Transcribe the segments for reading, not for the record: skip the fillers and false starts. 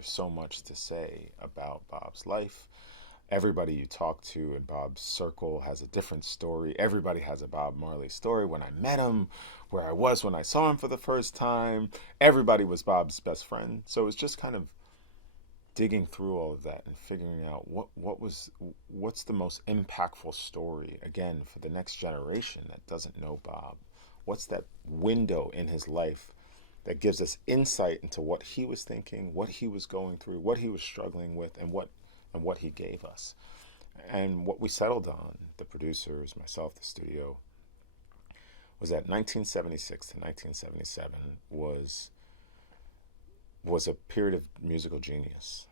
there's so much to say about Bob's life. Everybody you talk to in Bob's circle has a different story. Everybody has a Bob Marley story. When I met him, where I was when I saw him for the first time, everybody was Bob's best friend. So it's just kind of digging through all of that and figuring out what's the most impactful story again for the next generation that doesn't know Bob. What's that window in his life that gives us insight into what he was thinking, what he was going through, what he was struggling with, and what he gave us. And what we settled on, the producers, myself, the studio, was that 1976 to 1977 was a period of musical genius.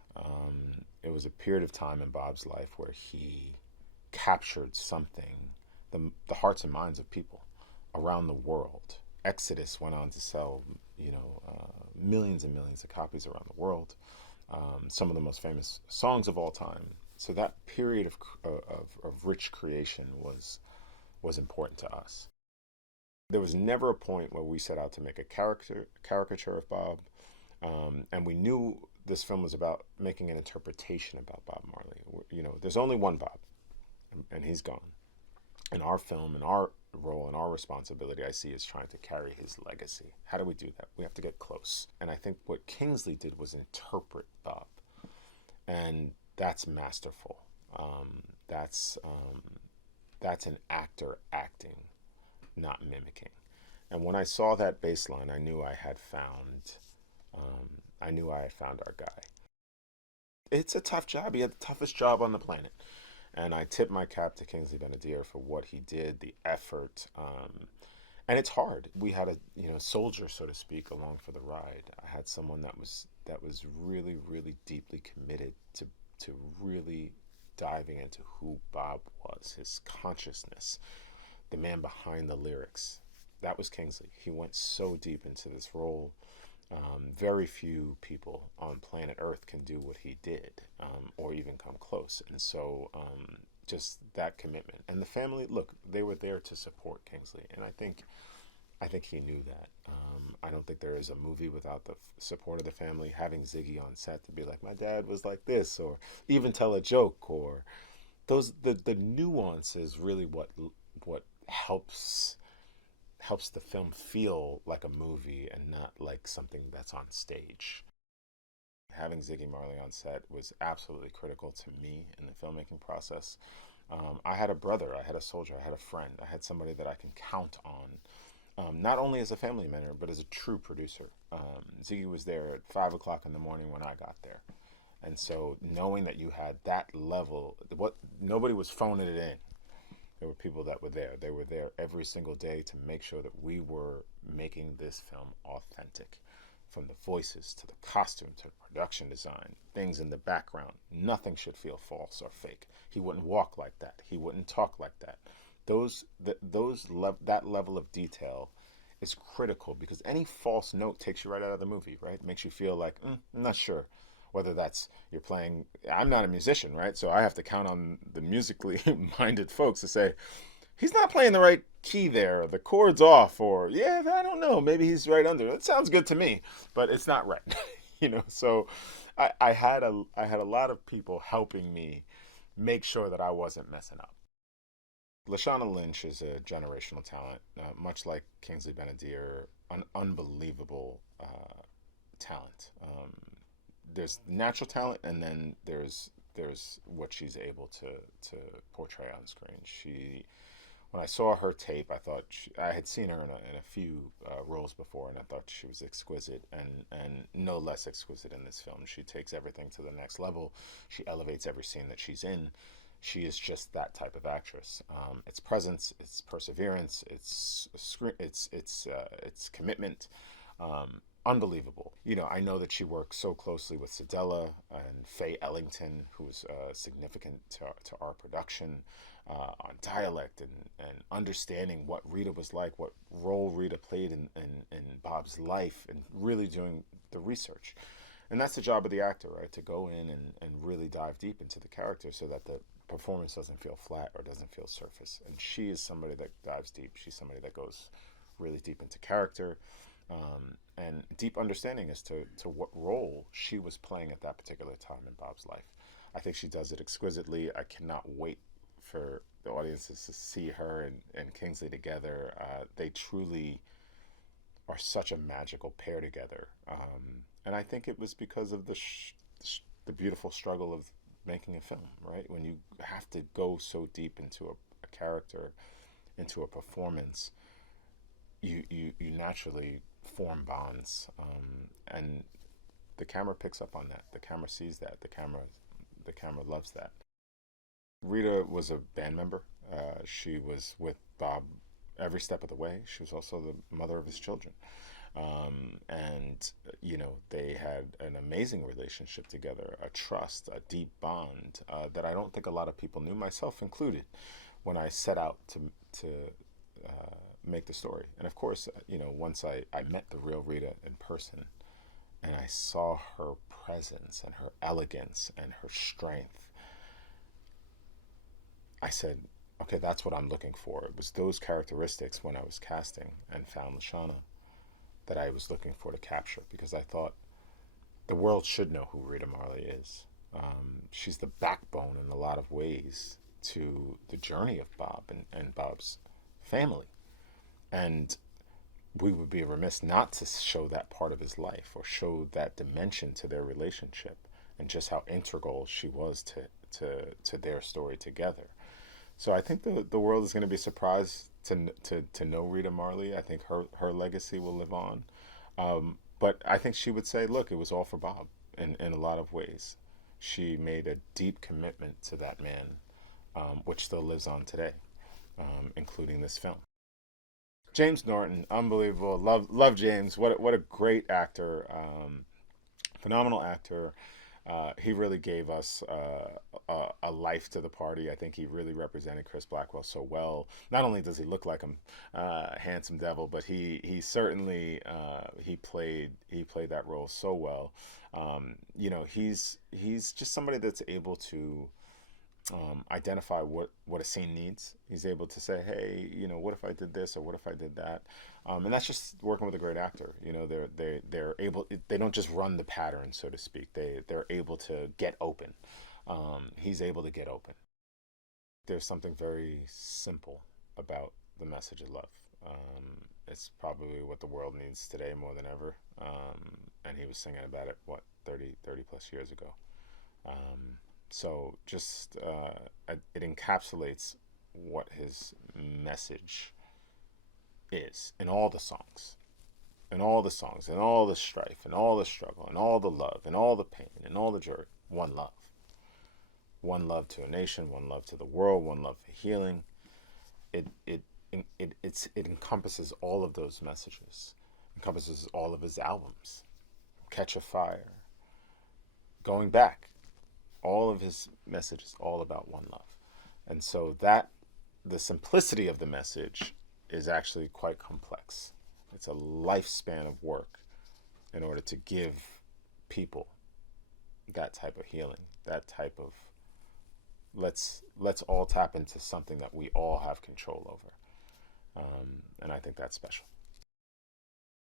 It was a period of time in Bob's life where he captured something, the hearts and minds of people around the world. Exodus went on to sell, millions and millions of copies around the world. Some of the most famous songs of all time. So that period of rich creation was important to us. There was never a point where we set out to make a caricature of Bob, and we knew this film was about making an interpretation about Bob Marley. There's only one Bob, and he's gone. And our film and our role and our responsibility, I see, is trying to carry his legacy. How do we do that? We have to get close. And I think what Kingsley did was interpret Bob, and that's masterful. That's an actor acting, not mimicking. And when I saw that baseline, I knew I had found. I knew I had found our guy. It's a tough job. He had the toughest job on the planet. And I tip my cap to Kingsley Ben-Adir for what he did, the effort. And it's hard. We had a soldier, so to speak, along for the ride. I had someone that was really, really deeply committed to really diving into who Bob was, his consciousness, the man behind the lyrics. That was Kingsley. He went so deep into this role. Very few people on planet Earth can do what he did, or even come close. And so, just that commitment and the family. Look, they were there to support Kingsley, and I think he knew that. I don't think there is a movie without the support of the family. Having Ziggy on set to be like, my dad was like this, or even tell a joke, or the nuances really what helps the film feel like a movie and not like something that's on stage. Having Ziggy Marley on set was absolutely critical to me in the filmmaking process. I had a brother, I had a soldier, I had a friend, I had somebody that I can count on, not only as a family member, but as a true producer. Ziggy was there at 5 o'clock in the morning when I got there. And so knowing that you had that level, what nobody was phoning it in. There were people that were there. They were there every single day to make sure that we were making this film authentic. From the voices to the costume to the production design, things in the background. Nothing should feel false or fake. He wouldn't walk like that. He wouldn't talk like that. That level of detail is critical because any false note takes you right out of the movie, right? Makes you feel like, I'm not sure whether that's you're playing. I'm not a musician, right? So I have to count on the musically minded folks to say, he's not playing the right key there, the chord's off, or yeah, I don't know, maybe he's right under. It sounds good to me, but it's not right. So I had a lot of people helping me make sure that I wasn't messing up. Lashana Lynch is a generational talent, much like Kingsley Ben-Adir, an unbelievable talent. There's natural talent, and then there's what she's able to portray on screen. When I saw her tape, I had seen her in a few roles before, and I thought she was exquisite, and no less exquisite in this film. She takes everything to the next level. She elevates every scene that she's in. She is just that type of actress. It's presence, it's perseverance, it's commitment. Unbelievable. I know that she works so closely with Sedella and Faye Ellington, who's significant to our production, on dialect and understanding what Rita was like, what role Rita played in Bob's life, and really doing the research. And that's the job of the actor, right? To go in and really dive deep into the character so that the performance doesn't feel flat or doesn't feel surface. And she is somebody that dives deep. She's somebody that goes really deep into character. and deep understanding as to what role she was playing at that particular time in Bob's life. I think she does it exquisitely. I cannot wait for the audiences to see her and Kingsley together. They truly are such a magical pair together. And I think it was because of the beautiful struggle of making a film, right? When you have to go so deep into a character, into a performance, you naturally form bonds, and the camera picks up on that. The camera sees that. The camera loves that. Rita was a band member. She was with Bob every step of the way. She was also the mother of his children. And, they had an amazing relationship together, a trust, a deep bond that I don't think a lot of people knew, myself included, when I set out to make the story. And of course, once I met the real Rita in person and I saw her presence and her elegance and her strength, I said, okay, that's what I'm looking for. It was those characteristics when I was casting and found Lashana that I was looking for to capture, because I thought the world should know who Rita Marley is. She's the backbone in a lot of ways to the journey of Bob and Bob's family. And we would be remiss not to show that part of his life or show that dimension to their relationship and just how integral she was to their story together. So I think the world is going to be surprised to know Rita Marley. I think her legacy will live on. But I think she would say, look, it was all for Bob in a lot of ways. She made a deep commitment to that man, which still lives on today, including this film. James Norton, unbelievable. Love James. What a great actor. Phenomenal actor. He really gave us a life to the party. I think he really represented Chris Blackwell so well. Not only does he look like him, handsome devil, but he certainly he played that role so well. He's just somebody that's able to identify what a scene needs. He's able to say, hey, what if I did this or what if I did that? And that's just working with a great actor. They're able. They don't just run the pattern, so to speak. They're able to get open. He's able to get open. There's something very simple about the message of love. It's probably what the world needs today more than ever. And he was singing about it, what, 30 plus years ago. So just it encapsulates what his message is in all the songs, in all the songs, and all the strife, and all the struggle, and all the love, and all the pain, and all the joy. One love to a nation, one love to the world, one love for healing. It encompasses all of those messages, encompasses all of his albums, Catch a Fire, Going Back. All of his messages all about one love. And so that the simplicity of the message is actually quite complex. It's a lifespan of work in order to give people that type of healing, that type of let's all tap into something that we all have control over. And I think that's special.